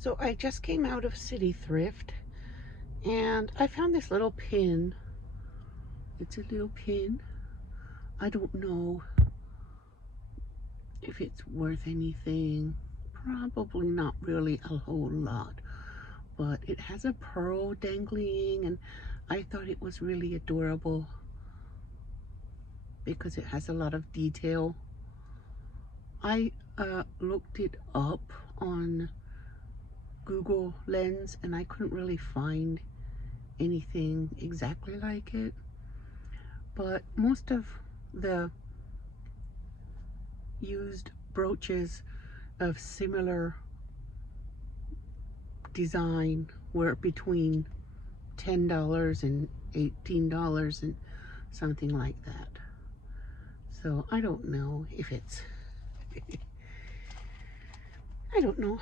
So I just came out of City Thrift and I found this little pin. It's a little pin. I don't know if it's worth anything. Probably not really a whole lot. But it has a pearl dangling and I thought it was really adorable because it has a lot of detail. I looked it up on Google Lens and I couldn't really find anything exactly like it, but most of the used brooches of similar design were between $10 and $18 and something like that. So I don't know if it's I don't know.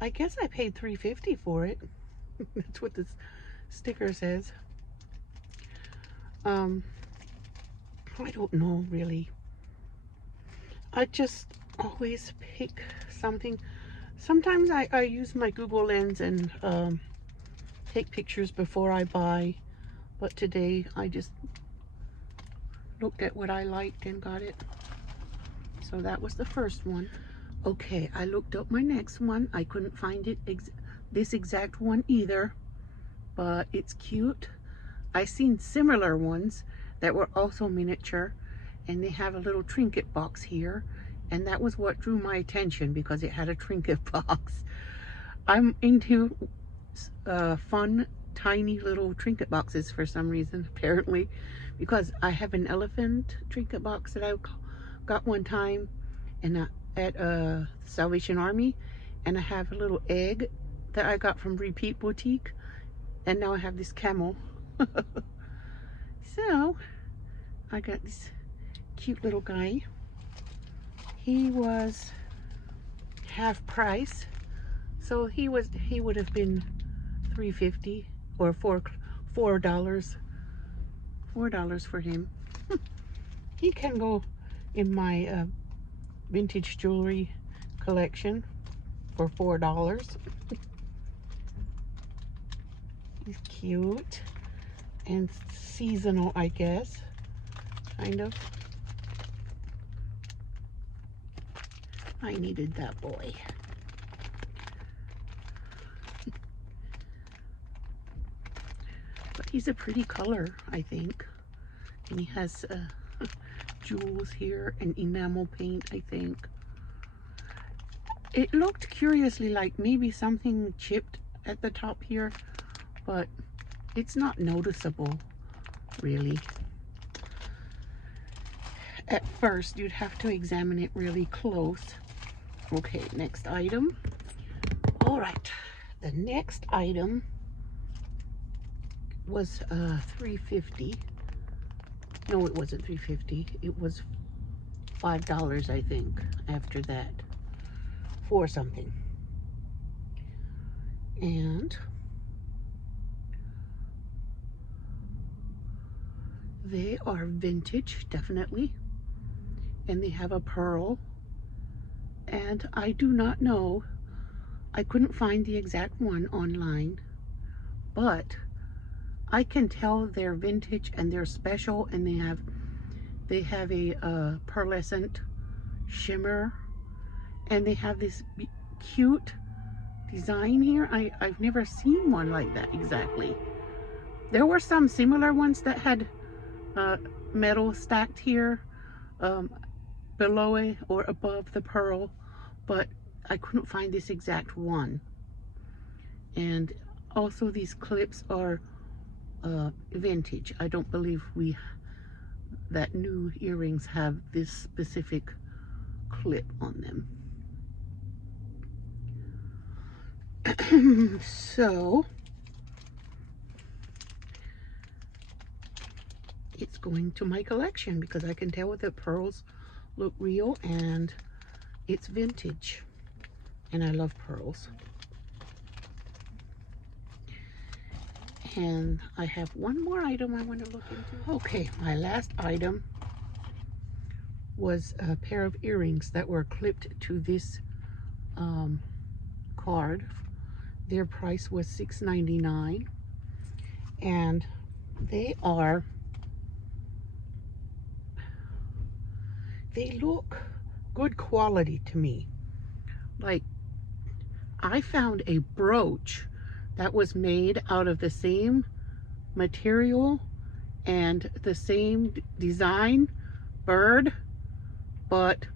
I guess I paid $3.50 for it. That's what this sticker says. I don't know really. I just always pick something. Sometimes I use my Google Lens and take pictures before I buy, but today I just looked at what I liked and got it. So that was the first one. Okay, I looked up my next one. I couldn't find it this exact one either, but it's cute. I seen similar ones that were also miniature, and they have a little trinket box here, and that was what drew my attention because it had a trinket box. I'm into fun tiny little trinket boxes for some reason, apparently, because I have an elephant trinket box that I got one time and at Salvation Army, and I have a little egg that I got from Repeat Boutique, and now I have this camel. So I got this cute little guy. He was half price, so he would have been $3.50 or $4 for him. He can go in my vintage jewelry collection for $4. He's cute and seasonal, I guess, kind of. I needed that boy. But he's a pretty color, I think. And he has jewels here and enamel paint, I think. It looked curiously like maybe something chipped at the top here, but it's not noticeable, really. At first, you'd have to examine it really close. Okay, next item. All right, the next item was $3.50. No, it wasn't $3.50. It was $5, I think, after that, for something. And they are vintage, definitely. And they have a pearl. And I do not know, I couldn't find the exact one online, but I can tell they're vintage and they're special, and they have a pearlescent shimmer, and they have this cute design here. I've never seen one like that exactly. There were some similar ones that had metal stacked here below it or above the pearl, but I couldn't find this exact one. And also these clips are vintage. I don't believe that new earrings have this specific clip on them. So it's going to my collection because I can tell the pearls look real and it's vintage, and I love pearls. And I have one more item I want to look into. Okay, my last item was a pair of earrings that were clipped to this card. Their price was $6.99, and they look good quality to me. Like, I found a brooch that was made out of the same material and the same design, bird, but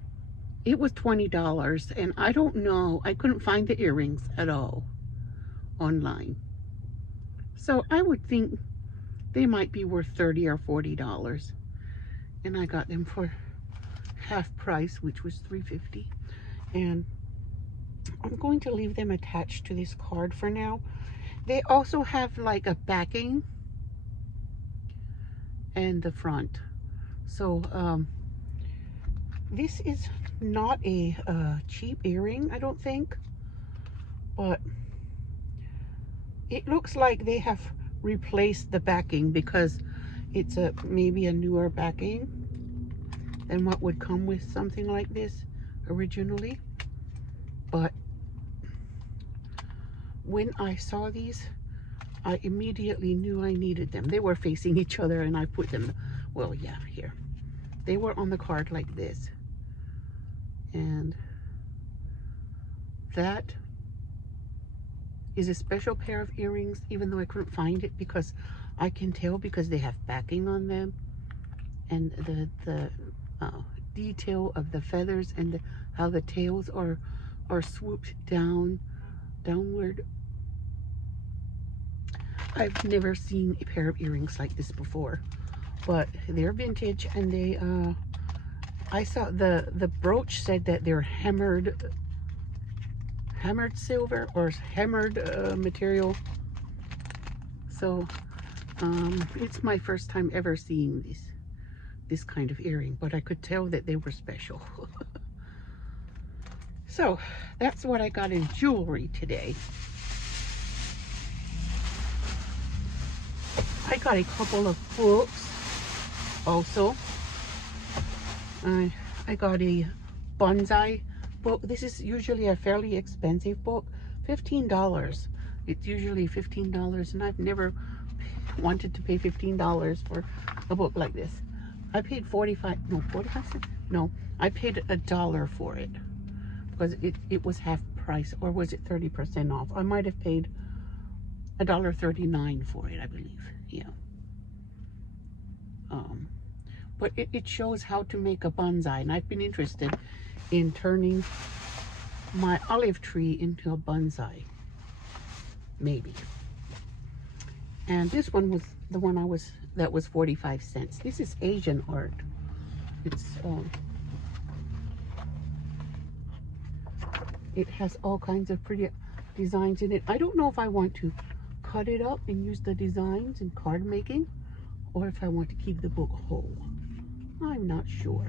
it was $20, and I don't know, I couldn't find the earrings at all online. So I would think they might be worth $30 or $40, and I got them for half price, which was $3.50. And I'm going to leave them attached to this card for now. They also have like a backing and the front. So this is not a cheap earring, I don't think, but it looks like they have replaced the backing because it's maybe a newer backing than what would come with something like this originally. But when I saw these, I immediately knew I needed them. They were facing each other, and I put them, well, yeah, here. They were on the card like this. And that is a special pair of earrings, even though I couldn't find it, because I can tell because they have backing on them, and the detail of the feathers and how the tails are swooped downward. I've never seen a pair of earrings like this before, but they're vintage, and they I saw the brooch said that they're hammered silver or hammered material. So it's my first time ever seeing this kind of earring, but I could tell that they were special. So that's what I got in jewelry today. I got a couple of books also. I got a bonsai book. This is usually a fairly expensive book, $15. It's usually $15, and I've never wanted to pay $15 for a book like this. I paid 45 cents? No, I paid $1 for it because it was half price, or was it 30% off? I might have paid $1.39 for it, I believe. Yeah. But it shows how to make a bonsai, and I've been interested in turning my olive tree into a bonsai, maybe. And this one was the one that was 45 cents. This is Asian art. It's it has all kinds of pretty designs in it. I don't know if I want to cut it up and use the designs in card making, or if I want to keep the book whole. I'm not sure,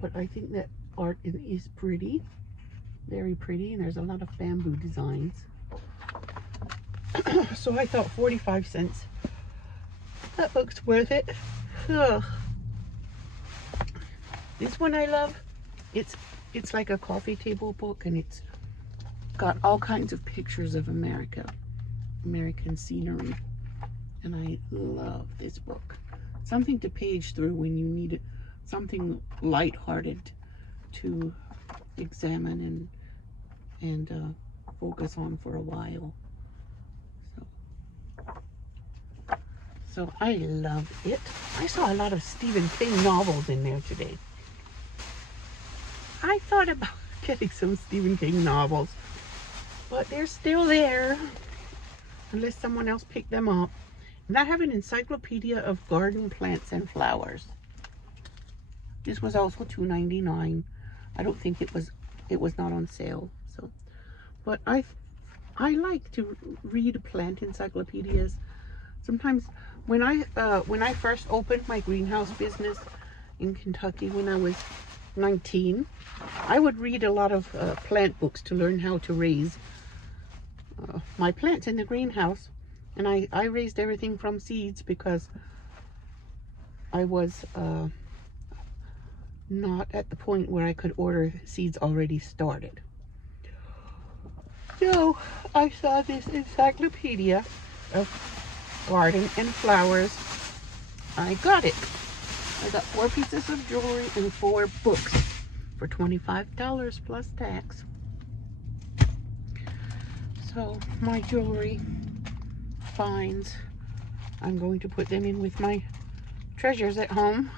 but I think that art is pretty, very pretty, and there's a lot of bamboo designs. So I thought 45 cents, that book's worth it. Ugh. This one I love. It's like a coffee table book, and it's got all kinds of pictures of American scenery, and I love this book. Something to page through when you need something lighthearted to examine and focus on for a while. So I love it. I saw a lot of Stephen King novels in there today. I thought about getting some Stephen King novels, but they're still there unless someone else picked them up. And I have an encyclopedia of garden plants and flowers. This was also $2.99. I don't think it was not on sale. So, but I like to read plant encyclopedias. Sometimes when I first opened my greenhouse business in Kentucky when I was 19, I would read a lot of plant books to learn how to raise my plants in the greenhouse. And I raised everything from seeds because I was not at the point where I could order seeds already started. So I saw this encyclopedia of garden and flowers. I got it. I got 4 pieces of jewelry and 4 books for $25 plus tax. So my jewelry finds, I'm going to put them in with my treasures at home.